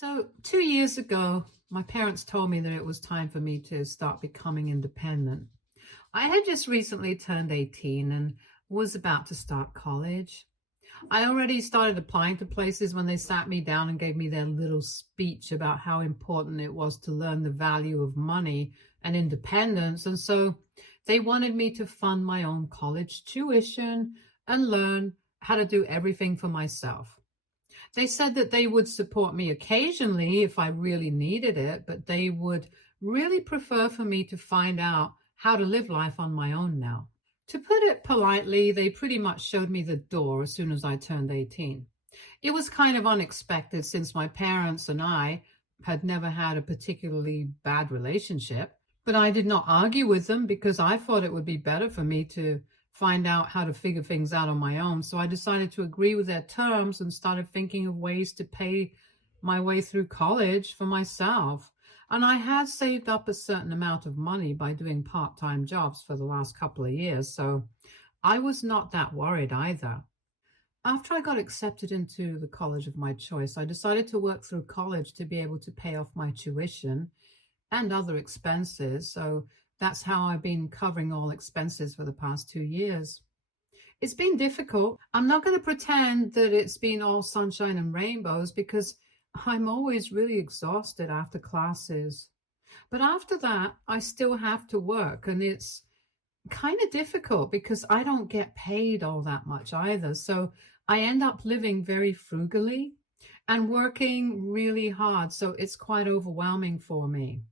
So, 2 years ago, my parents told me that it was time for me to start becoming independent. I had just recently turned 18 and was about to start college. I already started applying to places when they sat me down and gave me their little speech about how important it was to learn the value of money and independence. And so they wanted me to fund my own college tuition and learn how to do everything for myself. They said that they would support me occasionally if I really needed it, but they would really prefer for me to find out how to live life on my own now. To put it politely, they pretty much showed me the door as soon as I turned 18. It was kind of unexpected since my parents and I had never had a particularly bad relationship, but I did not argue with them because I thought it would be better for me to find out how to figure things out on my own. So I decided to agree with their terms and started thinking of ways to pay my way through college for myself. And I had saved up a certain amount of money by doing part-time jobs for the last couple of years. So I was not that worried either. After I got accepted into the college of my choice, I decided to work through college to be able to pay off my tuition and other expenses. So that's how I've been covering all expenses for the past 2 years. It's been difficult. I'm not going to pretend that it's been all sunshine and rainbows because I'm always really exhausted after classes. But after that, I still have to work, and it's kind of difficult because I don't get paid all that much either. So I end up living very frugally and working really hard. So it's quite overwhelming for me.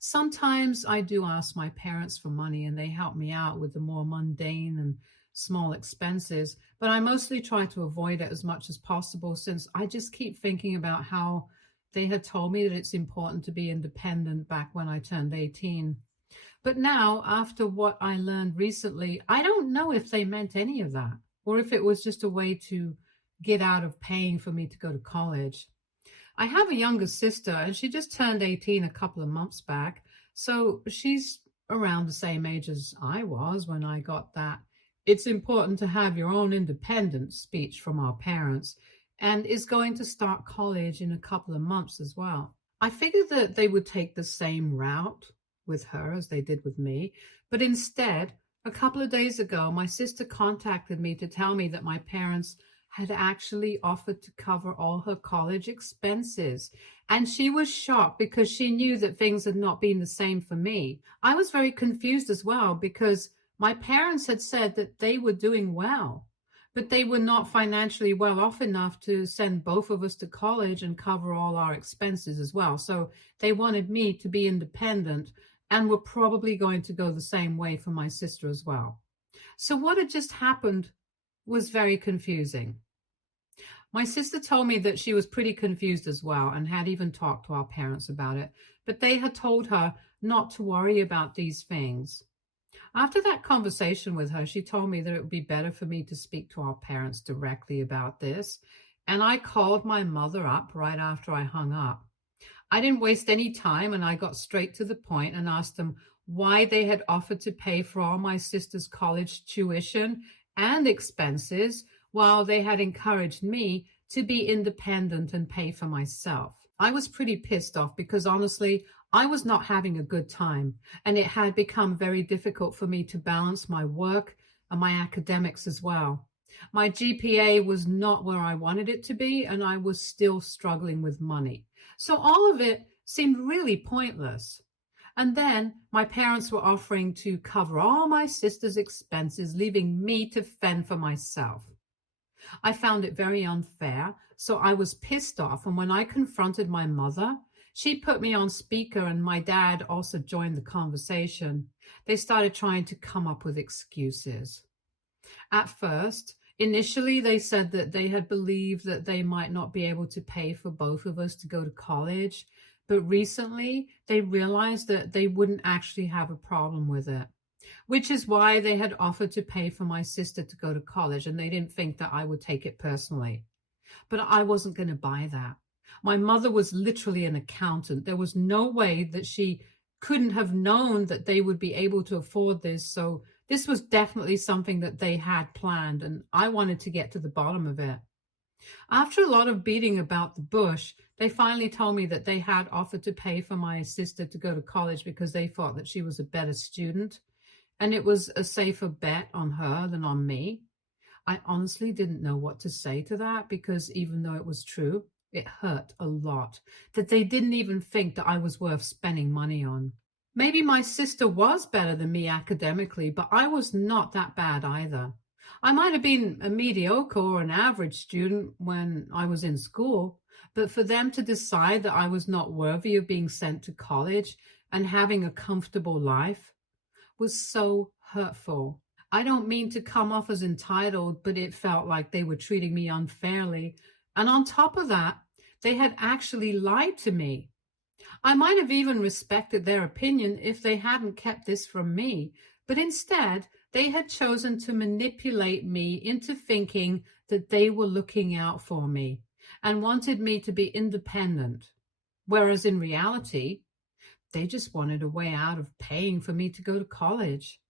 Sometimes I do ask my parents for money and they help me out with the more mundane and small expenses, but I mostly try to avoid it as much as possible since I just keep thinking about how they had told me that it's important to be independent back when I turned 18. But now, after what I learned recently, I don't know if they meant any of that or if it was just a way to get out of paying for me to go to college. I have a younger sister and she just turned 18 a couple of months back. So she's around the same age as I was when I got that. It's important to have your own independence speech from our parents and is going to start college in a couple of months as well. I figured that they would take the same route with her as they did with me, but instead, a couple of days ago, my sister contacted me to tell me that my parents had actually offered to cover all her college expenses. And she was shocked because she knew that things had not been the same for me. I was very confused as well because my parents had said that they were doing well, but they were not financially well off enough to send both of us to college and cover all our expenses as well. So they wanted me to be independent and were probably going to go the same way for my sister as well. So what had just happened was very confusing. My sister told me that she was pretty confused as well and had even talked to our parents about it, but they had told her not to worry about these things. After that conversation with her, she told me that it would be better for me to speak to our parents directly about this, and I called my mother up right after I hung up. I didn't waste any time and I got straight to the point and asked them why they had offered to pay for all my sister's college tuition and expenses while they had encouraged me to be independent and pay for myself. I was pretty pissed off because honestly, I was not having a good time and it had become very difficult for me to balance my work and my academics as well. My GPA was not where I wanted it to be and I was still struggling with money. So all of it seemed really pointless. And then my parents were offering to cover all my sister's expenses, leaving me to fend for myself. I found it very unfair, so I was pissed off. And when I confronted my mother, she put me on speaker and my dad also joined the conversation. They started trying to come up with excuses. At first, initially, they said that they had believed that they might not be able to pay for both of us to go to college. But recently, they realized that they wouldn't actually have a problem with it, which is why they had offered to pay for my sister to go to college, and they didn't think that I would take it personally. But I wasn't going to buy that. My mother was literally an accountant. There was no way that she couldn't have known that they would be able to afford this. So this was definitely something that they had planned, and I wanted to get to the bottom of it. After a lot of beating about the bush, they finally told me that they had offered to pay for my sister to go to college because they thought that she was a better student and it was a safer bet on her than on me. I honestly didn't know what to say to that because even though it was true, it hurt a lot that they didn't even think that I was worth spending money on. Maybe my sister was better than me academically, but I was not that bad either. I might have been a mediocre or an average student when I was in school, but for them to decide that I was not worthy of being sent to college and having a comfortable life was so hurtful. I don't mean to come off as entitled, but it felt like they were treating me unfairly. And on top of that, they had actually lied to me. I might have even respected their opinion if they hadn't kept this from me, but instead, they had chosen to manipulate me into thinking that they were looking out for me and wanted me to be independent, whereas in reality, they just wanted a way out of paying for me to go to college.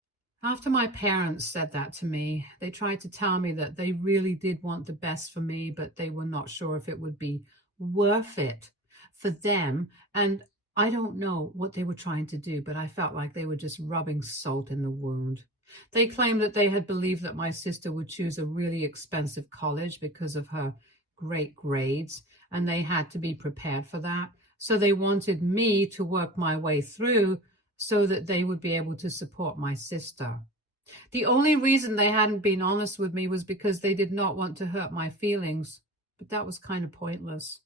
After my parents said that to me, they tried to tell me that they really did want the best for me, but they were not sure if it would be worth it for them. And I don't know what they were trying to do, but I felt like they were just rubbing salt in the wound. They claimed that they had believed that my sister would choose a really expensive college because of her great grades, and they had to be prepared for that. So they wanted me to work my way through so that they would be able to support my sister. The only reason they hadn't been honest with me was because they did not want to hurt my feelings, but that was kind of pointless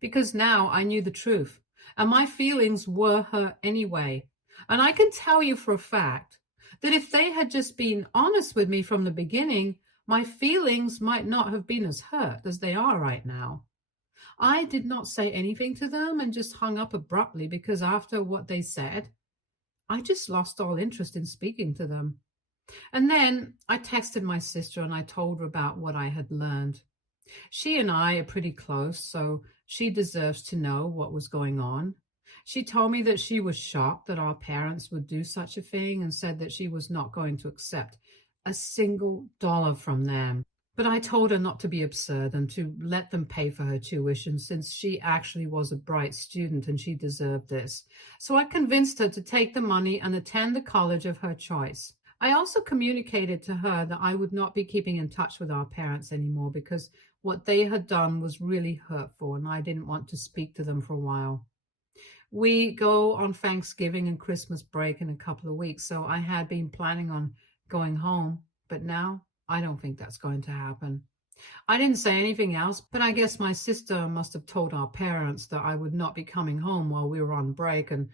because now I knew the truth and my feelings were hurt anyway. And I can tell you for a fact that if they had just been honest with me from the beginning, my feelings might not have been as hurt as they are right now. I did not say anything to them and just hung up abruptly because after what they said, I just lost all interest in speaking to them. And then I texted my sister and I told her about what I had learned. She and I are pretty close, so she deserves to know what was going on. She told me that she was shocked that our parents would do such a thing and said that she was not going to accept a single dollar from them. But I told her not to be absurd and to let them pay for her tuition since she actually was a bright student and she deserved this. So I convinced her to take the money and attend the college of her choice. I also communicated to her that I would not be keeping in touch with our parents anymore because what they had done was really hurtful and I didn't want to speak to them for a while. We go on Thanksgiving and Christmas break in a couple of weeks, so I had been planning on going home, but now I don't think that's going to happen. I didn't say anything else, but I guess my sister must have told our parents that I would not be coming home while we were on break, and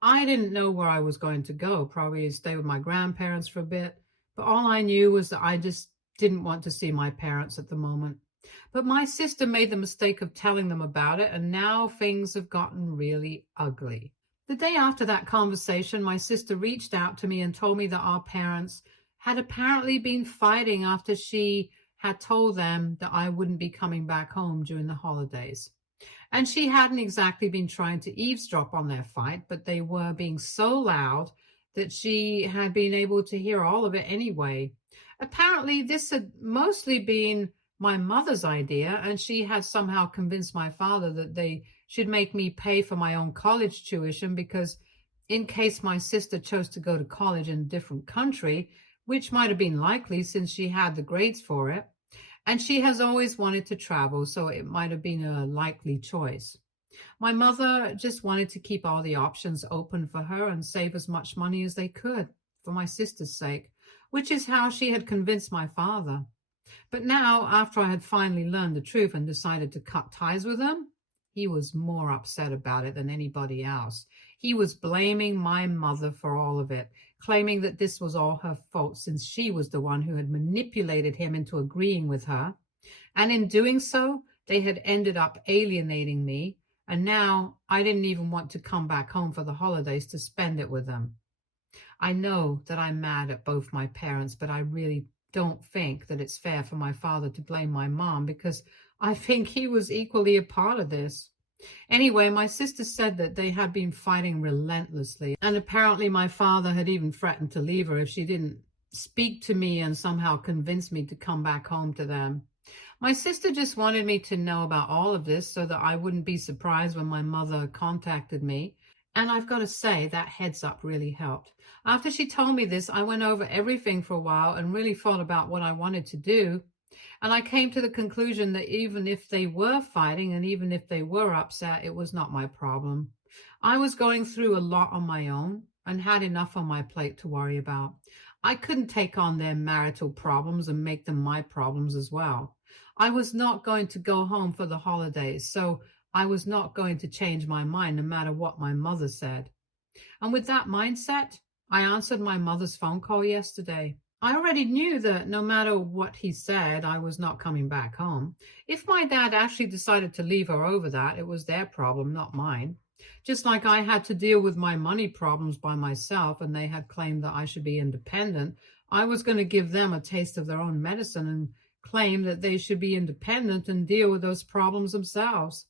I didn't know where I was going to go, probably stay with my grandparents for a bit, but all I knew was that I just didn't want to see my parents at the moment. But my sister made the mistake of telling them about it, and now things have gotten really ugly. The day after that conversation, my sister reached out to me and told me that our parents had apparently been fighting after she had told them that I wouldn't be coming back home during the holidays. And she hadn't exactly been trying to eavesdrop on their fight, but they were being so loud that she had been able to hear all of it anyway. Apparently, this had mostly been my mother's idea, and she had somehow convinced my father that they should make me pay for my own college tuition because in case my sister chose to go to college in a different country, which might have been likely since she had the grades for it, and she has always wanted to travel, so it might have been a likely choice. My mother just wanted to keep all the options open for her and save as much money as they could for my sister's sake, which is how she had convinced my father. But now, after I had finally learned the truth and decided to cut ties with him, he was more upset about it than anybody else. He was blaming my mother for all of it, claiming that this was all her fault since she was the one who had manipulated him into agreeing with her. And in doing so, they had ended up alienating me, and now I didn't even want to come back home for the holidays to spend it with them. I know that I'm mad at both my parents, but I really don't think that it's fair for my father to blame my mom because I think he was equally a part of this. Anyway, my sister said that they had been fighting relentlessly, and apparently my father had even threatened to leave her if she didn't speak to me and somehow convince me to come back home to them. My sister just wanted me to know about all of this so that I wouldn't be surprised when my mother contacted me. And I've got to say, that heads up really helped. After she told me this, I went over everything for a while and really thought about what I wanted to do. And I came to the conclusion that even if they were fighting and even if they were upset, it was not my problem. I was going through a lot on my own and had enough on my plate to worry about. I couldn't take on their marital problems and make them my problems as well. I was not going to go home for the holidays, so I was not going to change my mind no matter what my mother said. And with that mindset, I answered my mother's phone call yesterday. I already knew that no matter what he said, I was not coming back home. If my dad actually decided to leave her over that, it was their problem, not mine. Just like I had to deal with my money problems by myself and they had claimed that I should be independent, I was going to give them a taste of their own medicine and claim that they should be independent and deal with those problems themselves.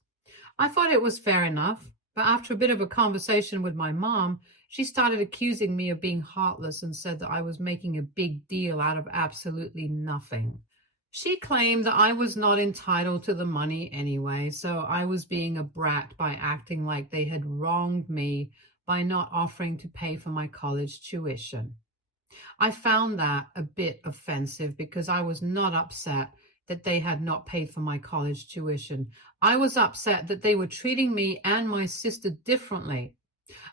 I thought it was fair enough, but after a bit of a conversation with my mom, she started accusing me of being heartless and said that I was making a big deal out of absolutely nothing. She claimed that I was not entitled to the money anyway, so I was being a brat by acting like they had wronged me by not offering to pay for my college tuition. I found that a bit offensive because I was not upset that they had not paid for my college tuition. I was upset that they were treating me and my sister differently,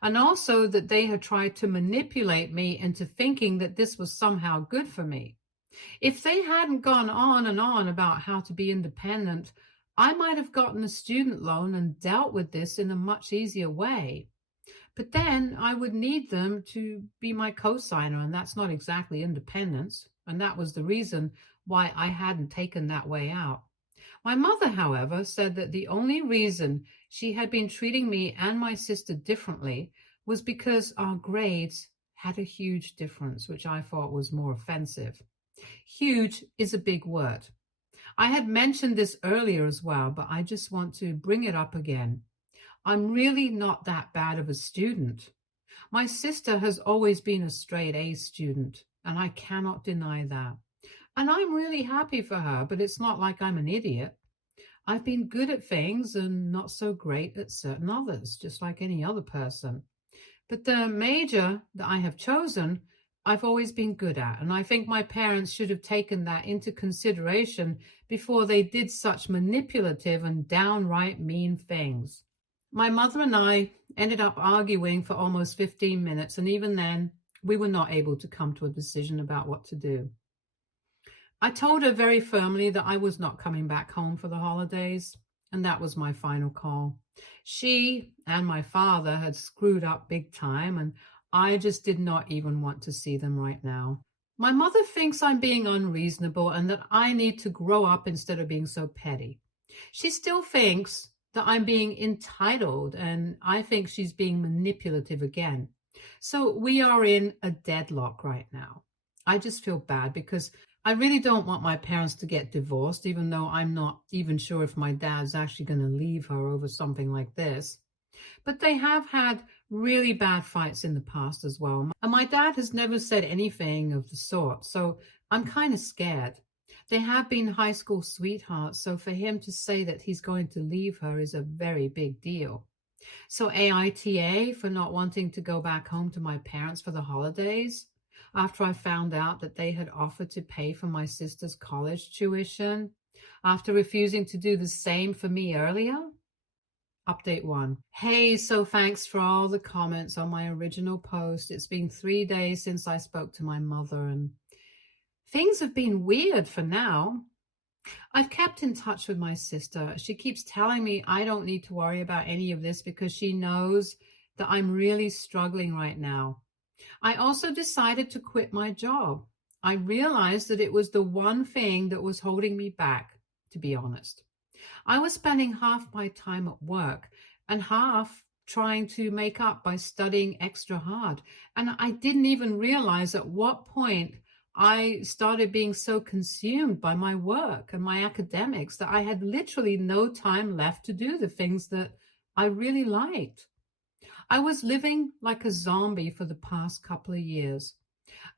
and also that they had tried to manipulate me into thinking that this was somehow good for me. If they hadn't gone on and on about how to be independent, I might have gotten a student loan and dealt with this in a much easier way. But then I would need them to be my co-signer, and that's not exactly independence. And that was the reason why I hadn't taken that way out. My mother, however, said that the only reason she had been treating me and my sister differently was because our grades had a huge difference, which I thought was more offensive. Huge is a big word. I had mentioned this earlier as well, but I just want to bring it up again. I'm really not that bad of a student. My sister has always been a straight A student, and I cannot deny that. And I'm really happy for her, but it's not like I'm an idiot. I've been good at things and not so great at certain others, just like any other person. But the major that I have chosen, I've always been good at, and I think my parents should have taken that into consideration before they did such manipulative and downright mean things. My mother and I ended up arguing for almost 15 minutes, and even then, we were not able to come to a decision about what to do. I told her very firmly that I was not coming back home for the holidays, and that was my final call. She and my father had screwed up big time, and I just did not even want to see them right now. My mother thinks I'm being unreasonable and that I need to grow up instead of being so petty. She still thinks that I'm being entitled, and I think she's being manipulative again. So we are in a deadlock right now. I just feel bad because I really don't want my parents to get divorced, even though I'm not even sure if my dad's actually going to leave her over something like this. But they have had really bad fights in the past as well. And my dad has never said anything of the sort, so I'm kind of scared. They have been high school sweethearts, so for him to say that he's going to leave her is a very big deal. So AITA for not wanting to go back home to my parents for the holidays after I found out that they had offered to pay for my sister's college tuition, after refusing to do the same for me earlier. Update 1. Hey, so thanks for all the comments on my original post. It's been 3 days since I spoke to my mother, and things have been weird for now. I've kept in touch with my sister. She keeps telling me I don't need to worry about any of this because she knows that I'm really struggling right now. I also decided to quit my job. I realized that it was the one thing that was holding me back, to be honest. I was spending half my time at work and half trying to make up by studying extra hard. And I didn't even realize at what point I started being so consumed by my work and my academics that I had literally no time left to do the things that I really liked. I was living like a zombie for the past couple of years.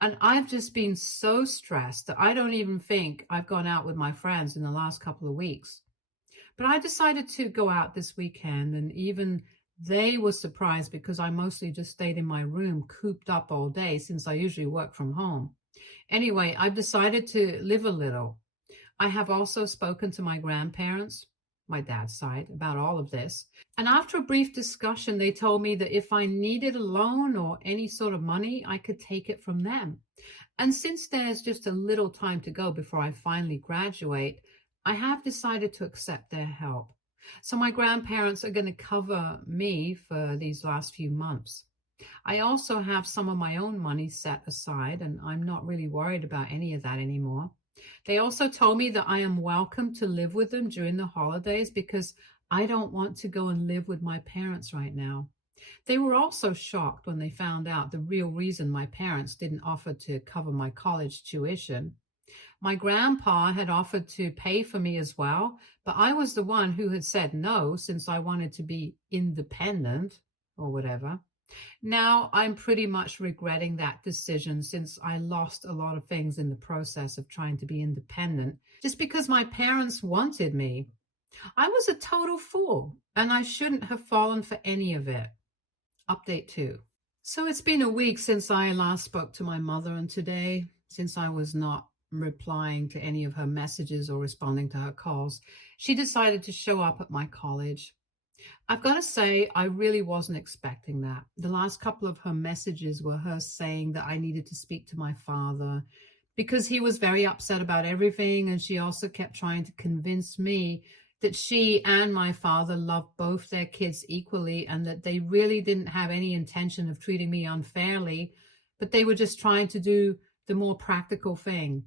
And I've just been so stressed that I don't even think I've gone out with my friends in the last couple of weeks. But I decided to go out this weekend, and even they were surprised because I mostly just stayed in my room, cooped up all day since I usually work from home. Anyway, I've decided to live a little. I have also spoken to my grandparents, my dad's side, about all of this. And after a brief discussion, they told me that if I needed a loan or any sort of money, I could take it from them. And since there's just a little time to go before I finally graduate, I have decided to accept their help. So my grandparents are going to cover me for these last few months. I also have some of my own money set aside, and I'm not really worried about any of that anymore. They also told me that I am welcome to live with them during the holidays because I don't want to go and live with my parents right now. They were also shocked when they found out the real reason my parents didn't offer to cover my college tuition. My grandpa had offered to pay for me as well, but I was the one who had said no since I wanted to be independent or whatever. Now I'm pretty much regretting that decision since I lost a lot of things in the process of trying to be independent just because my parents wanted me. I was a total fool and I shouldn't have fallen for any of it. Update 2. So it's been a week since I last spoke to my mother, and today, since I was not replying to any of her messages or responding to her calls, she decided to show up at my college. I've got to say, I really wasn't expecting that. The last couple of her messages were her saying that I needed to speak to my father because he was very upset about everything, and she also kept trying to convince me that she and my father loved both their kids equally and that they really didn't have any intention of treating me unfairly, but they were just trying to do the more practical thing.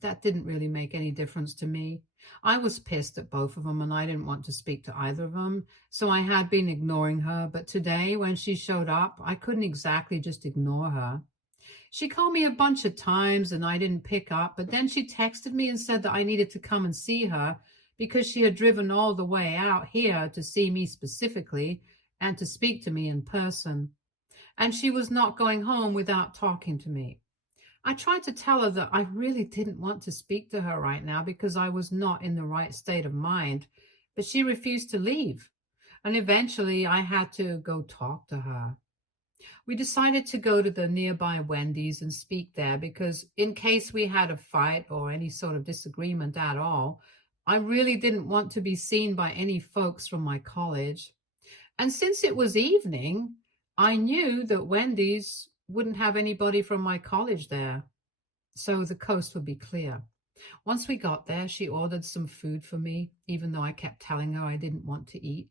That didn't really make any difference to me. I was pissed at both of them and I didn't want to speak to either of them, so I had been ignoring her, but today when she showed up, I couldn't exactly just ignore her. She called me a bunch of times and I didn't pick up, but then she texted me and said that I needed to come and see her because she had driven all the way out here to see me specifically and to speak to me in person. And she was not going home without talking to me. I tried to tell her that I really didn't want to speak to her right now because I was not in the right state of mind, but she refused to leave. And eventually I had to go talk to her. We decided to go to the nearby Wendy's and speak there because in case we had a fight or any sort of disagreement at all, I really didn't want to be seen by any folks from my college. And since it was evening, I knew that Wendy's wouldn't have anybody from my college there, so the coast would be clear. Once we got there, she ordered some food for me, even though I kept telling her I didn't want to eat.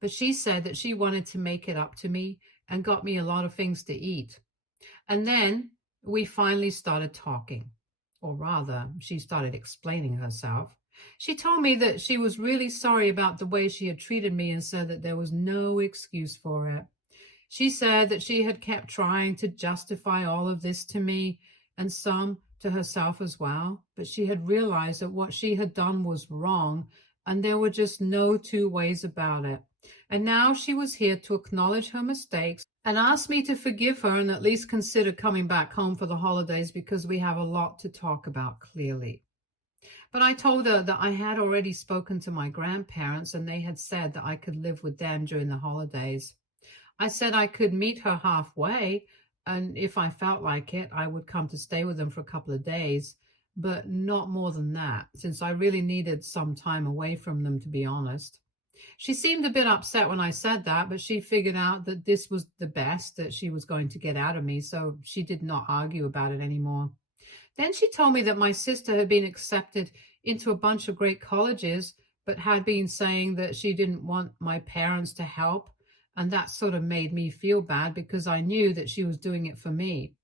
But she said that she wanted to make it up to me and got me a lot of things to eat. And then we finally started talking, or rather, she started explaining herself. She told me that she was really sorry about the way she had treated me and said that there was no excuse for it. She said that she had kept trying to justify all of this to me and some to herself as well, but she had realized that what she had done was wrong and there were just no two ways about it. And now she was here to acknowledge her mistakes and ask me to forgive her and at least consider coming back home for the holidays because we have a lot to talk about clearly. But I told her that I had already spoken to my grandparents and they had said that I could live with them during the holidays. I said I could meet her halfway, and if I felt like it, I would come to stay with them for a couple of days, but not more than that, since I really needed some time away from them, to be honest. She seemed a bit upset when I said that, but she figured out that this was the best that she was going to get out of me, so she did not argue about it anymore. Then she told me that my sister had been accepted into a bunch of great colleges, but had been saying that she didn't want my parents to help, and that sort of made me feel bad because I knew that she was doing it for me.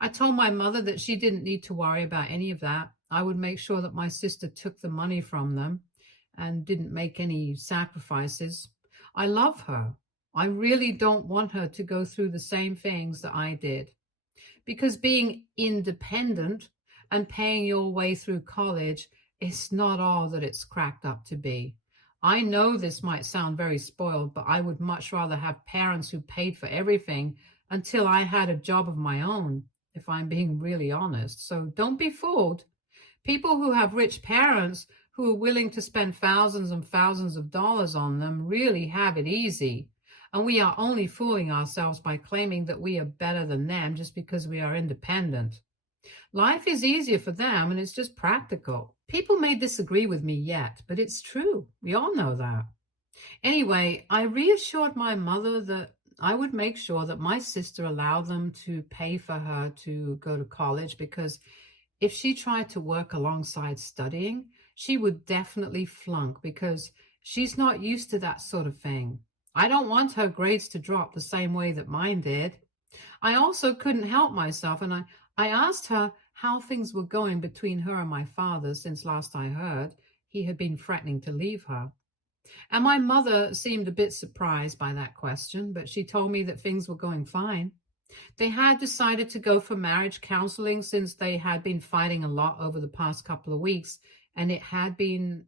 I told my mother that she didn't need to worry about any of that. I would make sure that my sister took the money from them and didn't make any sacrifices. I love her. I really don't want her to go through the same things that I did. Because being independent and paying your way through college is not all that it's cracked up to be. I know this might sound very spoiled, but I would much rather have parents who paid for everything until I had a job of my own. if I'm being really honest. So don't be fooled. People who have rich parents who are willing to spend thousands and thousands of dollars on them really have it easy. And we are only fooling ourselves by claiming that we are better than them just because we are independent. Life is easier for them and it's just practical. People may disagree with me yet, but it's true. We all know that. Anyway, I reassured my mother that I would make sure that my sister allowed them to pay for her to go to college because if she tried to work alongside studying, she would definitely flunk because she's not used to that sort of thing. I don't want her grades to drop the same way that mine did. I also couldn't help myself, and I asked her how things were going between her and my father since last I heard he had been threatening to leave her. And my mother seemed a bit surprised by that question, but she told me that things were going fine. They had decided to go for marriage counseling since they had been fighting a lot over the past couple of weeks, and it had been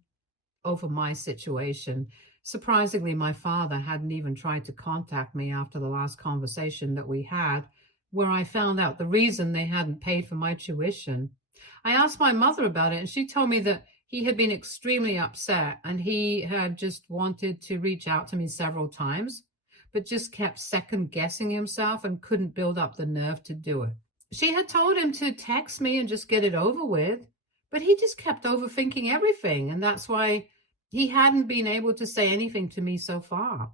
over my situation. Surprisingly, my father hadn't even tried to contact me after the last conversation that we had, where I found out the reason they hadn't paid for my tuition. I asked my mother about it, and she told me that he had been extremely upset and he had just wanted to reach out to me several times, but just kept second guessing himself and couldn't build up the nerve to do it. She had told him to text me and just get it over with, but he just kept overthinking everything, and that's why he hadn't been able to say anything to me so far.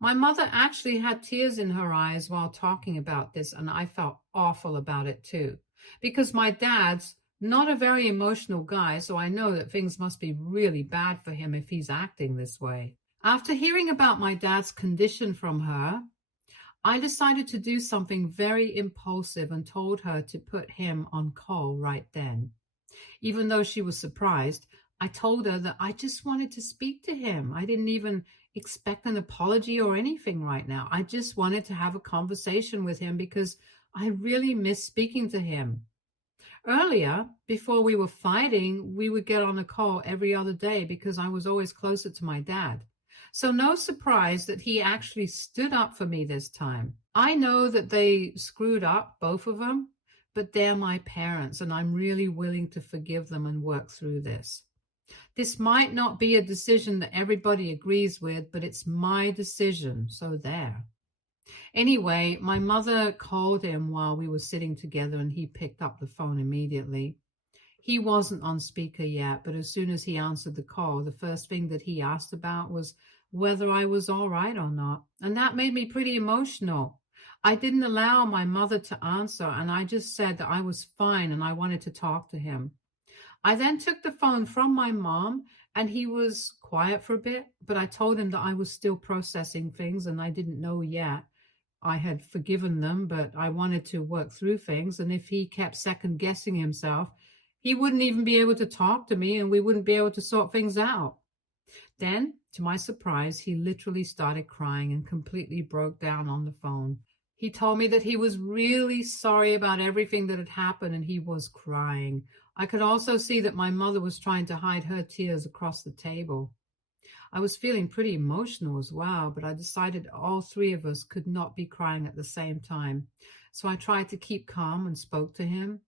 My mother actually had tears in her eyes while talking about this, and I felt awful about it too, because my dad's not a very emotional guy, so I know that things must be really bad for him if he's acting this way. After hearing about my dad's condition from her, I decided to do something very impulsive and told her to put him on call right then. Even though she was surprised, I told her that I just wanted to speak to him. I didn't even expect an apology or anything right now. I just wanted to have a conversation with him because I really miss speaking to him. Earlier, before we were fighting, we would get on a call every other day because I was always closer to my dad. So no surprise that he actually stood up for me this time. I know that they screwed up, both of them, but they're my parents and I'm really willing to forgive them and work through this. This might not be a decision that everybody agrees with, but it's my decision, so there. Anyway, my mother called him while we were sitting together and he picked up the phone immediately. He wasn't on speaker yet, but as soon as he answered the call, the first thing that he asked about was whether I was all right or not. And that made me pretty emotional. I didn't allow my mother to answer, and I just said that I was fine and I wanted to talk to him. I then took the phone from my mom, and he was quiet for a bit, but I told him that I was still processing things and I didn't know yet. I had forgiven them, but I wanted to work through things, and if he kept second guessing himself, he wouldn't even be able to talk to me and we wouldn't be able to sort things out. Then, to my surprise, he literally started crying and completely broke down on the phone. He told me that he was really sorry about everything that had happened and he was crying. I could also see that my mother was trying to hide her tears across the table. I was feeling pretty emotional as well, but I decided all three of us could not be crying at the same time. So I tried to keep calm and spoke to him.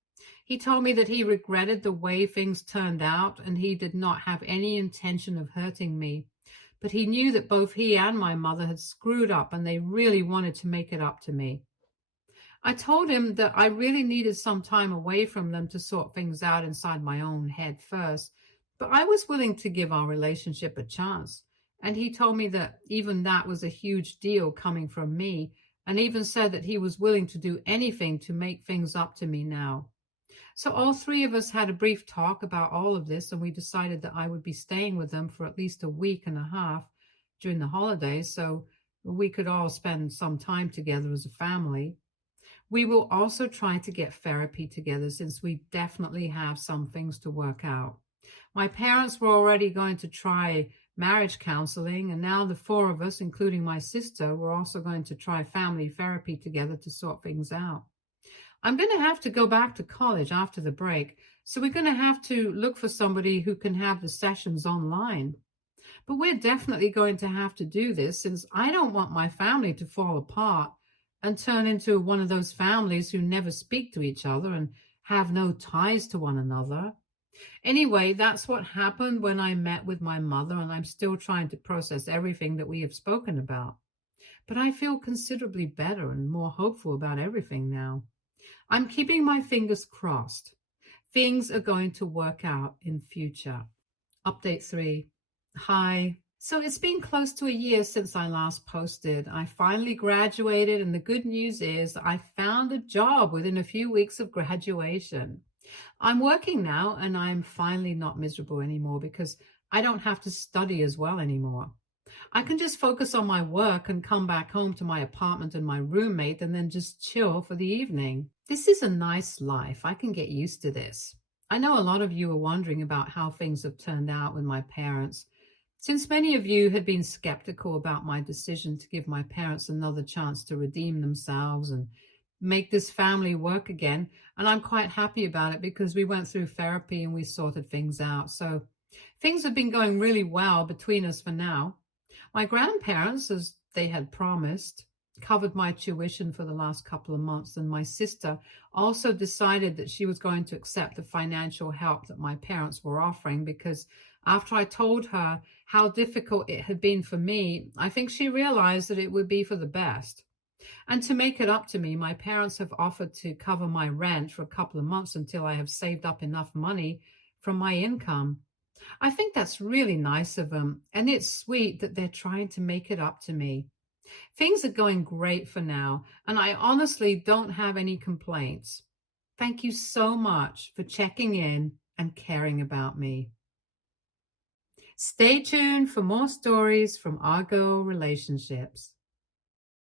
He told me that he regretted the way things turned out and he did not have any intention of hurting me. But he knew that both he and my mother had screwed up and they really wanted to make it up to me. I told him that I really needed some time away from them to sort things out inside my own head first, but I was willing to give our relationship a chance. And he told me that even that was a huge deal coming from me, and even said that he was willing to do anything to make things up to me now. So all three of us had a brief talk about all of this, and we decided that I would be staying with them for at least a week and a half during the holidays so we could all spend some time together as a family. We will also try to get therapy together since we definitely have some things to work out. My parents were already going to try marriage counseling, and now the four of us, including my sister, were also going to try family therapy together to sort things out. I'm going to have to go back to college after the break, so we're going to have to look for somebody who can have the sessions online. But we're definitely going to have to do this since I don't want my family to fall apart and turn into one of those families who never speak to each other and have no ties to one another. Anyway, that's what happened when I met with my mother, and I'm still trying to process everything that we have spoken about. But I feel considerably better and more hopeful about everything now. I'm keeping my fingers crossed. Things are going to work out in future. Update 3. Hi. So it's been close to a year since I last posted. I finally graduated, and the good news is I found a job within a few weeks of graduation. I'm working now, and I'm finally not miserable anymore because I don't have to study as well anymore. I can just focus on my work and come back home to my apartment and my roommate and then just chill for the evening. This is a nice life. I can get used to this. I know a lot of you are wondering about how things have turned out with my parents. Since many of you had been skeptical about my decision to give my parents another chance to redeem themselves and make this family work again, and I'm quite happy about it because we went through therapy and we sorted things out. So things have been going really well between us for now. My grandparents, as they had promised, covered my tuition for the last couple of months, and my sister also decided that she was going to accept the financial help that my parents were offering because after I told her how difficult it had been for me, I think she realized that it would be for the best. And to make it up to me, my parents have offered to cover my rent for a couple of months until I have saved up enough money from my income. I think that's really nice of them, and it's sweet that they're trying to make it up to me. Things are going great for now, and I honestly don't have any complaints. Thank you so much for checking in and caring about me. Stay tuned for more stories from Argo Relationships.